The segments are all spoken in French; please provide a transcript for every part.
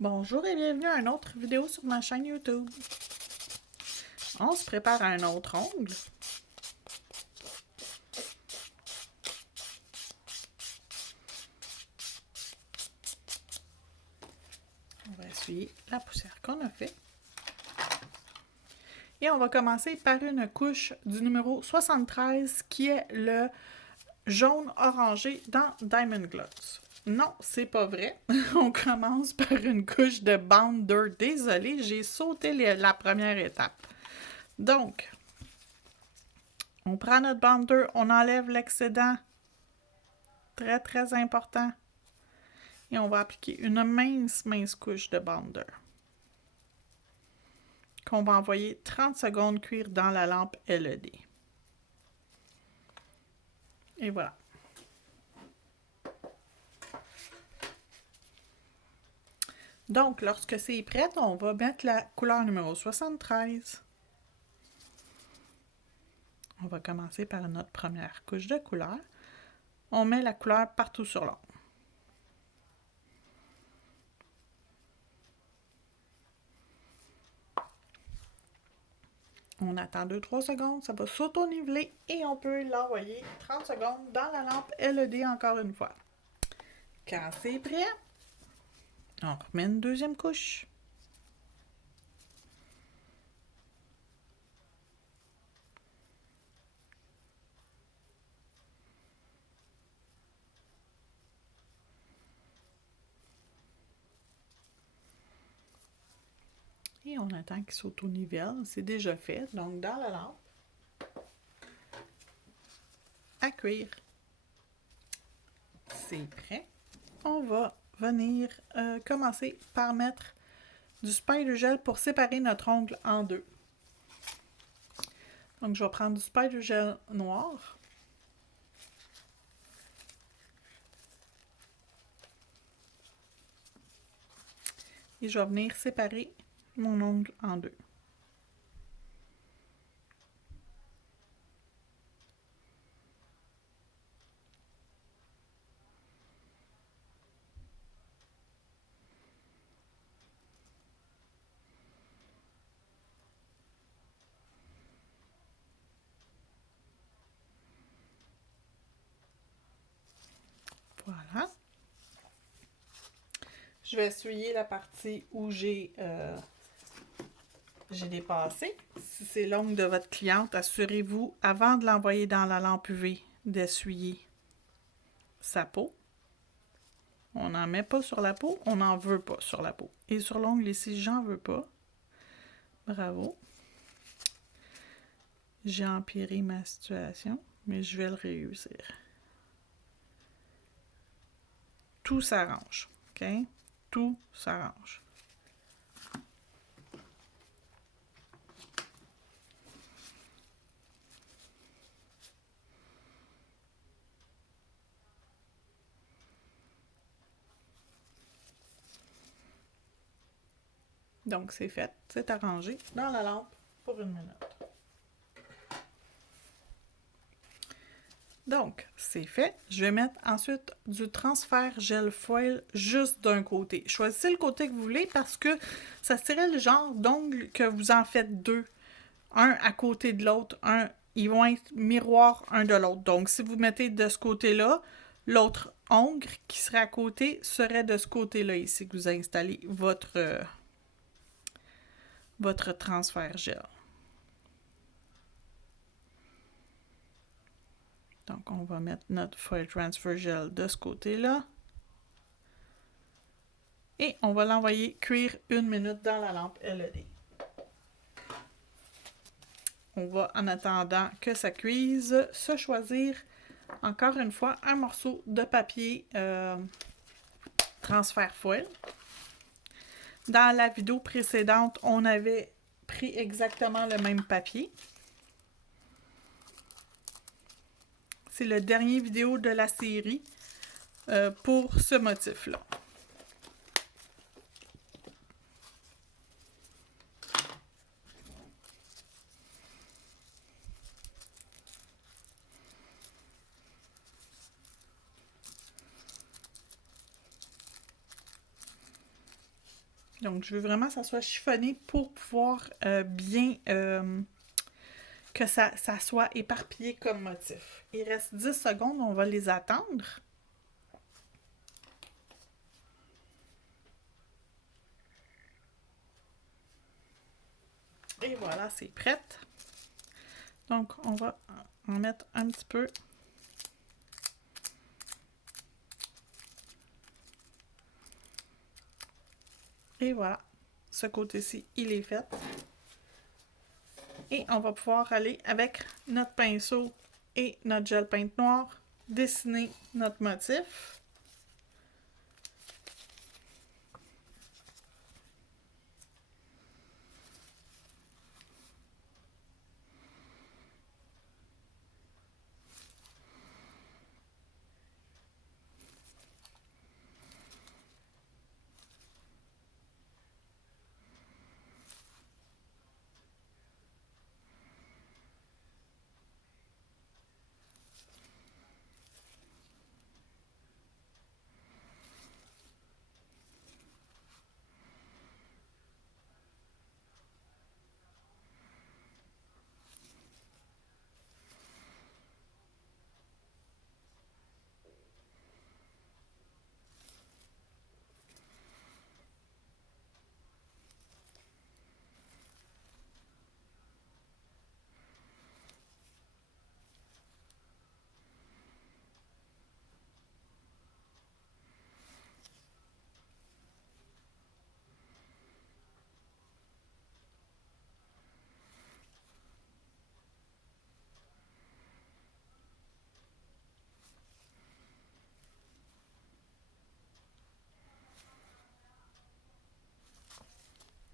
Bonjour et bienvenue à une autre vidéo sur ma chaîne YouTube. On se prépare à un autre ongle. On va essuyer la poussière qu'on a fait. Et on va commencer par une couche du numéro 73 qui est le jaune orangé dans Diamond Gloss. Non, c'est pas vrai. On commence par une couche de Bounder. Désolée, j'ai sauté la première étape. Donc, on prend notre Bounder, on enlève l'excédent. Très, très important. Et on va appliquer une mince couche de Bounder qu'on va envoyer 30 secondes cuire dans la lampe LED. Et voilà. Donc, lorsque c'est prêt, on va mettre la couleur numéro 73. On va commencer par notre première couche de couleur. On met la couleur partout sur l'ombre. On attend 2-3 secondes, ça va s'auto-niveler et on peut l'envoyer 30 secondes dans la lampe LED encore une fois. Quand c'est prêt, on remet une deuxième couche. Et on attend qu'il s'auto-nivelle. C'est déjà fait. Donc, dans la lampe, à cuire. C'est prêt. On va venir commencer par mettre du Spider Gel pour séparer notre ongle en deux. Donc, je vais prendre du Spider Gel noir. Et je vais venir séparer mon ongle en deux. Voilà. Je vais essuyer la partie où j'ai dépassé. Si c'est l'ongle de votre cliente, assurez-vous, avant de l'envoyer dans la lampe UV, d'essuyer sa peau. On n'en met pas sur la peau, on n'en veut pas sur la peau. Et sur l'ongle ici, j'en veux pas. Bravo. J'ai empiré ma situation, mais je vais le réussir. Tout s'arrange, OK? Tout s'arrange. Donc, c'est fait. C'est arrangé dans la lampe pour une minute. Donc, c'est fait. Je vais mettre ensuite du transfert gel foil juste d'un côté. Choisissez le côté que vous voulez parce que ça serait le genre d'ongle que vous en faites deux. Un à côté de l'autre. Ils vont être miroirs un de l'autre. Donc, si vous mettez de ce côté-là, l'autre ongle qui serait à côté serait de ce côté-là ici que vous installez votre transfert gel. Donc, on va mettre notre foil transfer gel de ce côté-là. Et on va l'envoyer cuire une minute dans la lampe LED. On va, en attendant que ça cuise, se choisir encore une fois un morceau de papier transfert foil. Dans la vidéo précédente, on avait pris exactement le même papier. C'est le dernier vidéo de la série pour ce motif-là. Donc, je veux vraiment que ça soit chiffonné pour pouvoir bien que ça soit éparpillé comme motif. Il reste 10 secondes, on va les attendre. Et voilà, c'est prêt. Donc, on va en mettre un petit peu. Et voilà, ce côté-ci, il est fait. Et on va pouvoir aller avec notre pinceau et notre gel peinte noir, dessiner notre motif.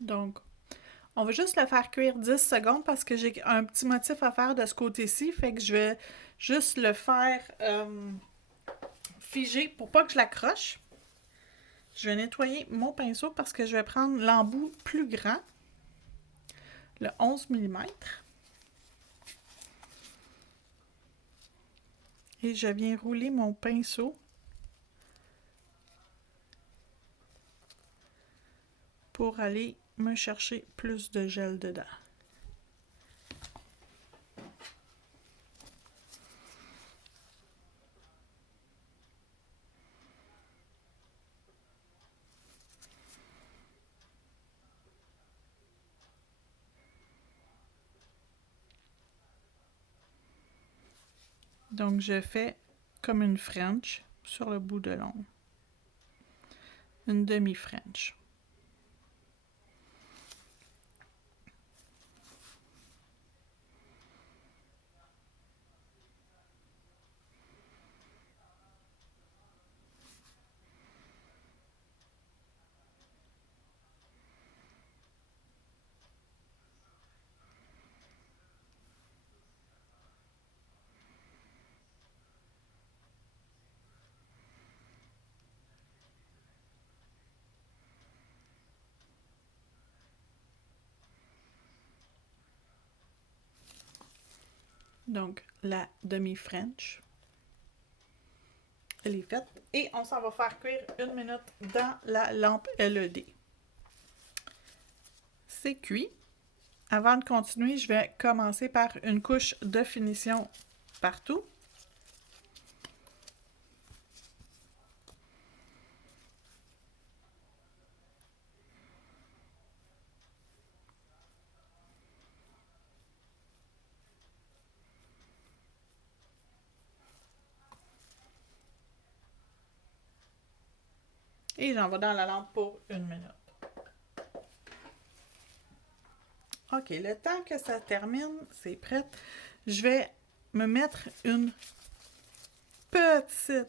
Donc, on va juste le faire cuire 10 secondes parce que j'ai un petit motif à faire de ce côté-ci. Fait que je vais juste le faire figer pour pas que je l'accroche. Je vais nettoyer mon pinceau parce que je vais prendre l'embout plus grand, le 11 mm. Et je viens rouler mon pinceau pour aller me chercher plus de gel dedans. Donc, je fais comme une French sur le bout de l'ongle. Une demi-French. Donc, la demi-French, elle est faite. Et on s'en va faire cuire 1 minute dans la lampe LED. C'est cuit. Avant de continuer, je vais commencer par une couche de finition partout. Et j'en vais dans la lampe pour 1 minute. OK, le temps que ça termine, c'est prêt. Je vais me mettre une petite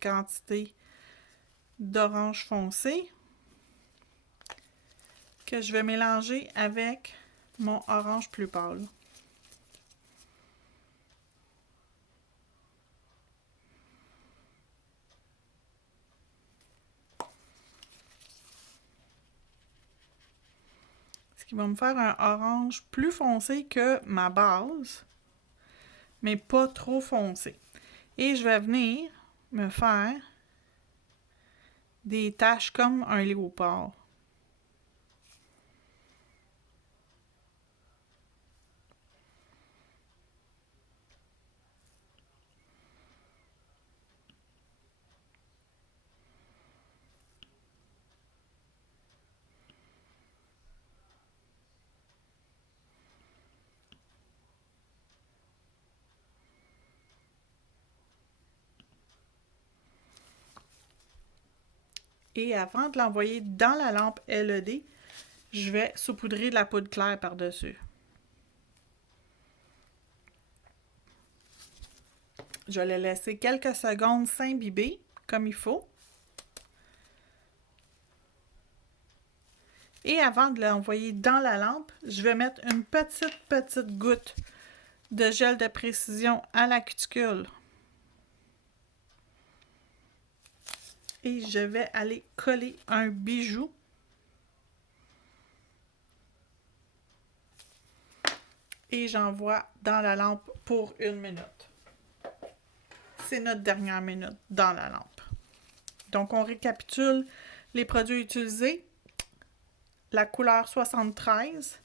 quantité d'orange foncé que je vais mélanger avec mon orange plus pâle. Ce qui va me faire un orange plus foncé que ma base, mais pas trop foncé. Et je vais venir me faire des taches comme un léopard. Et avant de l'envoyer dans la lampe LED, je vais saupoudrer de la poudre claire par-dessus. Je vais le laisser quelques secondes s'imbiber comme il faut. Et avant de l'envoyer dans la lampe, je vais mettre une petite goutte de gel de précision à la cuticule. Et je vais aller coller un bijou. Et j'envoie dans la lampe pour 1 minute. C'est notre dernière minute dans la lampe. Donc, on récapitule les produits utilisés. La couleur 73,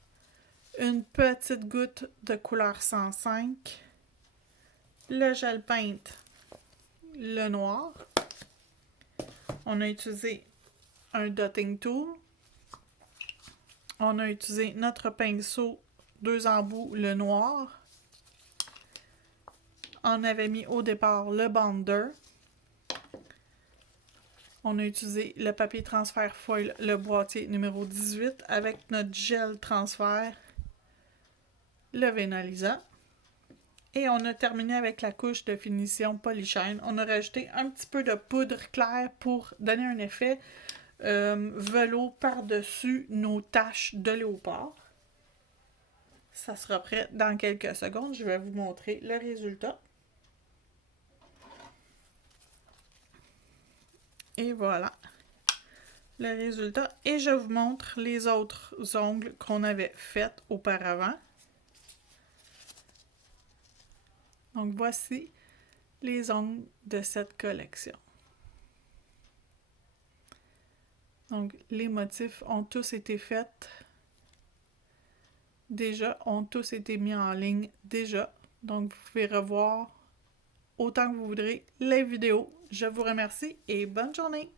une petite goutte de couleur 105, le gel peinte, le noir. On a utilisé un dotting tool. On a utilisé notre pinceau 2 embouts, le noir. On avait mis au départ le bonder. On a utilisé le papier transfert foil, le boîtier numéro 18, avec notre gel transfert, le vénalisant. Et on a terminé avec la couche de finition Polyshine. On a rajouté un petit peu de poudre claire pour donner un effet velours par-dessus nos taches de léopard. Ça sera prêt dans quelques secondes. Je vais vous montrer le résultat. Et voilà le résultat. Et je vous montre les autres ongles qu'on avait faits auparavant. Donc voici les ongles de cette collection. Donc les motifs ont tous été faits déjà, ont tous été mis en ligne déjà. Donc vous pouvez revoir autant que vous voudrez les vidéos. Je vous remercie et bonne journée!